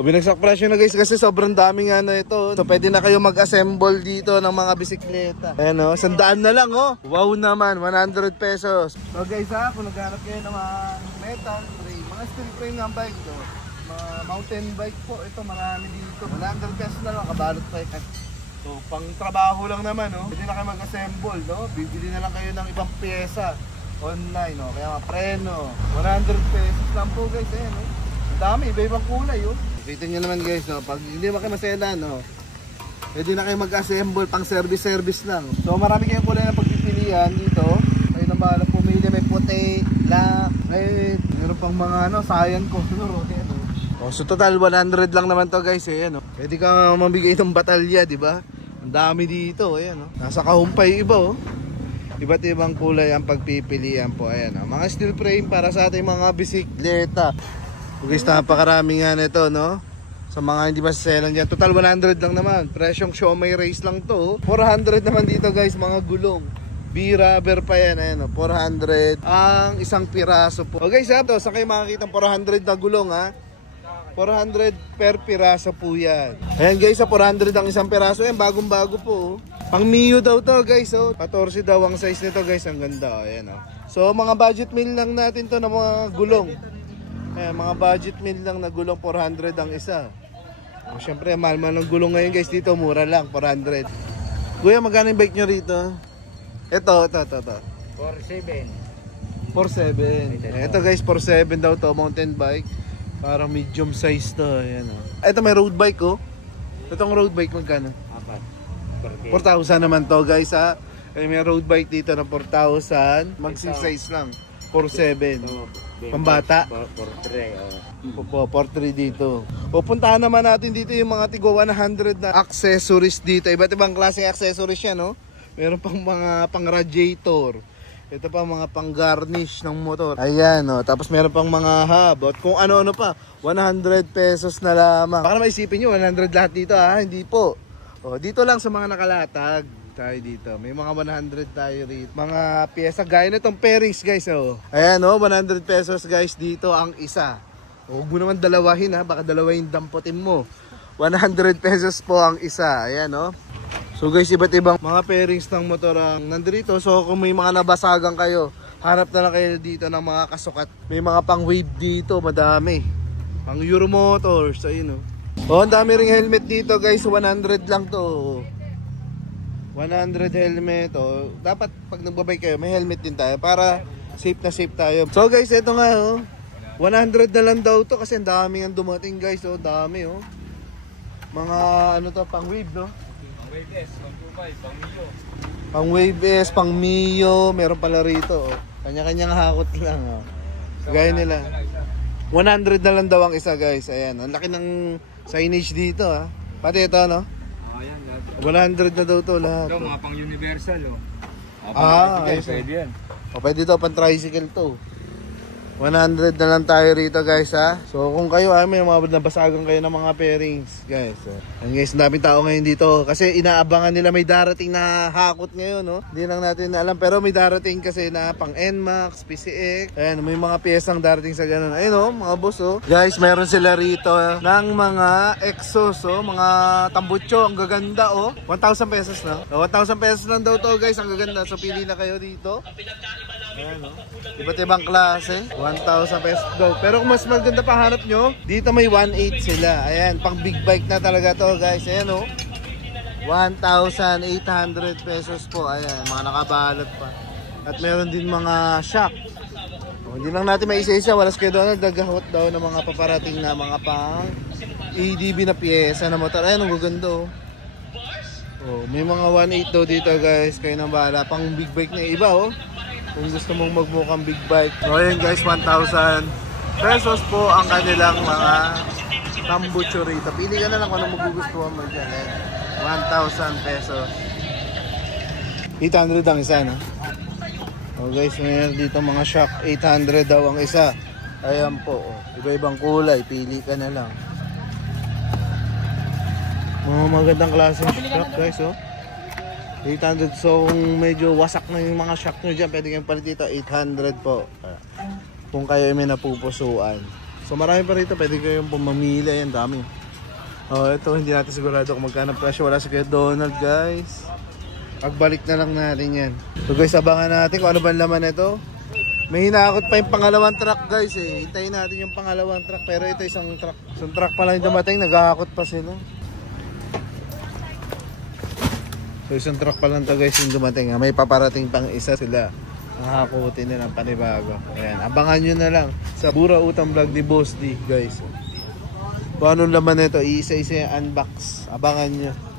O binagsak presyo na guys kasi sobrang daming ano ito. So pwede na kayo mag-assemble dito ng mga bisikleta. Ayan o, 100 na lang oh. Wow naman, 100 pesos. So guys ha, kung naghanap kayo ng mga metal frame, mga steel frame ng bike to, mga mountain bike po, ito marami dito. 100 pesos na lang, kabalot pa eh. So pang trabaho lang naman oh. Pwede na kayo mag-assemble no. Bibili na lang kayo ng ibang pyesa online oh. Kaya mga preno, 100 pesos lang po guys. Ayan oh. Ang dami, iba-ibang kulay oh. Kita nyo naman guys no, pag hindi ba kayo masela no, pwede na kayo mag-assemble pang service lang. So marami kayong kulay na pagpipilian dito. Kayo na bahala pumili, may puti, black, red, meron pang mga ano, sayang ko. Oh, so total 100 lang naman to guys eh, ano. Pwede kang mamigay ng batalya, di ba? Ang dami dito, ayan oh. Nasa kahumpay iba oh. Iba't ibang kulay ang pagpipilian po, ayan oh. Mga steel frame para sa ating mga bisikleta. Guys, napakarami nga nito, no? Sa mga hindi ba saselan dyan. Total 100 lang naman. Presyong Xiaomi Race lang to. 400 naman dito guys, mga gulong. B-rubber pa yan, ayan, 400 ang isang piraso po. O guys, ito, saan kayo makakita 400 na gulong ha? 400 per piraso po yan. Ayan guys, sa 400 ang isang piraso. Ayan, bagong bago po. Pang Mio daw to guys, 14 daw ang size nito guys. Ang ganda, ayan oh. So mga budget meal lang natin to na mga gulong. Ayan, mga budget meal lang na gulong, 400 ang isa. O, syempre, mahal-mahal ng gulong ngayon guys dito, mura lang, 400. Kuya, magkano yung bike nyo rito? Ito. 47. 47. Ito guys, 47 daw to, mountain bike. Parang medium size to, ayan o. Ito may road bike oh. Itong road bike magkano? 4,000 naman to guys ha. May road bike dito na 4,000. Mag-6 size lang, 47. Pambata? 43 dito. O puntahan naman natin dito yung mga tigo 100 na accessories dito. Iba't ibang klaseng accessories yan no? Meron pang mga pang radiator. Ito pa mga pang garnish ng motor. Ayan o. Tapos meron pang mga hub. At kung ano-ano pa. 100 pesos na lamang. Baka maisipin nyo 100 lahat dito ha. Hindi po. O, dito lang sa mga nakalatag tayo dito. May mga 100 tayo rito. Mga pyesa gaya na itong pairings guys. Oh. Ayan o, 100 pesos guys dito ang isa. Huwag mo naman dalawahin ha. Baka dalawahin damputin mo. 100 pesos po ang isa. Ayan o. So guys, iba't ibang mga pairings ng motor ang nandito. So kung may mga nabasagan kayo, harap na lang kayo dito ng mga kasukat. May mga pang wave dito, madami. Pang Euro Motors, ayun o. Oh, ang dami ring helmet dito guys, 100 lang to. 100 helmet oh. Dapat pag nagbabike kayo may helmet din tayo para safe na safe tayo. So guys, ito nga oh, 100 na lang daw to kasi ang dami ang dumating guys oh. Dami oh. Mga ano to, pang wave no? Pang wave S, 125, pang Mio. Pang wave S, pang Mio. Meron pala rito oh. Kanya-kanyang hakot lang oh. Gaya nila 100 na lang daw ang isa guys. Ayan, ang laki ng signage dito ha. Pati ito no? 100 na daw to lahat. Ito, mga pang universal oh. Ayos. Pwede yan. O pwede to, pang tricycle to. 100 na lang tayo rito guys ha. So kung kayo may mga nabasagan kayo ng mga pairings guys. Ang guys, daming tao ngayon dito kasi inaabangan nila may darating na hakot ngayon no. Hindi lang natin alam pero may darating kasi na pang NMAX, PCX. Ayan, may mga piyesang darating sa ganun. Ayun oh, mga boss oh. Guys, meron sila rito ng mga exhaust oh, mga tambucho, ang gaganda oh. 1,000 pesos na. 1,000 pesos lang daw to guys, ang gaganda. So pili na kayo dito. Ayan oh. Iba't ibang klase. 1,000 pesos daw. Pero kung mas maganda pa hanap nyo, dito may 1,800 sila. Ayan, pang big bike na talaga to guys. Ayan o. 1,800 pesos po. Ayan, mga nakabalot pa. At meron din mga shock. O, hindi lang natin may isa-isa. Walas kayo doon. Nagagahot daw ng mga paparating na mga pang ADB na piyesa na motor. Ayan, ang gaganda o. O, may mga 1,800 daw dito guys. Kayo nang bahala. Pang big bike na iba o. Kung gusto mong magmukhang big bike. So ayan guys, 1,000 pesos po ang kanilang mga tambucho rito. Pili ka na lang kung anong magugustuhan mo dyan. 1,000 pesos. 800 ang isa no? So guys, mayroon dito mga shock. 800 daw ang isa. Ayan po. Iba-ibang kulay. Pili ka na lang. Mga magandang klaseng shock guys oh. 800. So kung medyo wasak na yung mga shock nyo dyan, pwede kayong palit dito 800 po kung kayo may napupusuan. So marami pa rito, pwede kayong pumamili. Ayan, dami. Oh, ito hindi natin sigurado kung magkano presyo. Wala si Kuya Donald, guys. Pagbalik na lang natin yan. So guys, abangan natin kung ano ba laman ito. May hinakot pa yung pangalawang truck, guys eh. Hintayin natin yung pangalawang truck. Pero ito isang truck. Isang truck pa lang yung dumating, naghahakot pa sila. So isang truck pa lang to, guys, yung dumating. May paparating pang isa sila. Nakakutin na ng panibago. Ayan, abangan nyo na lang sa Bura Utang Vlog ni Boss D, guys. Kung anong laman nito, isa-isa yung unbox. Abangan nyo.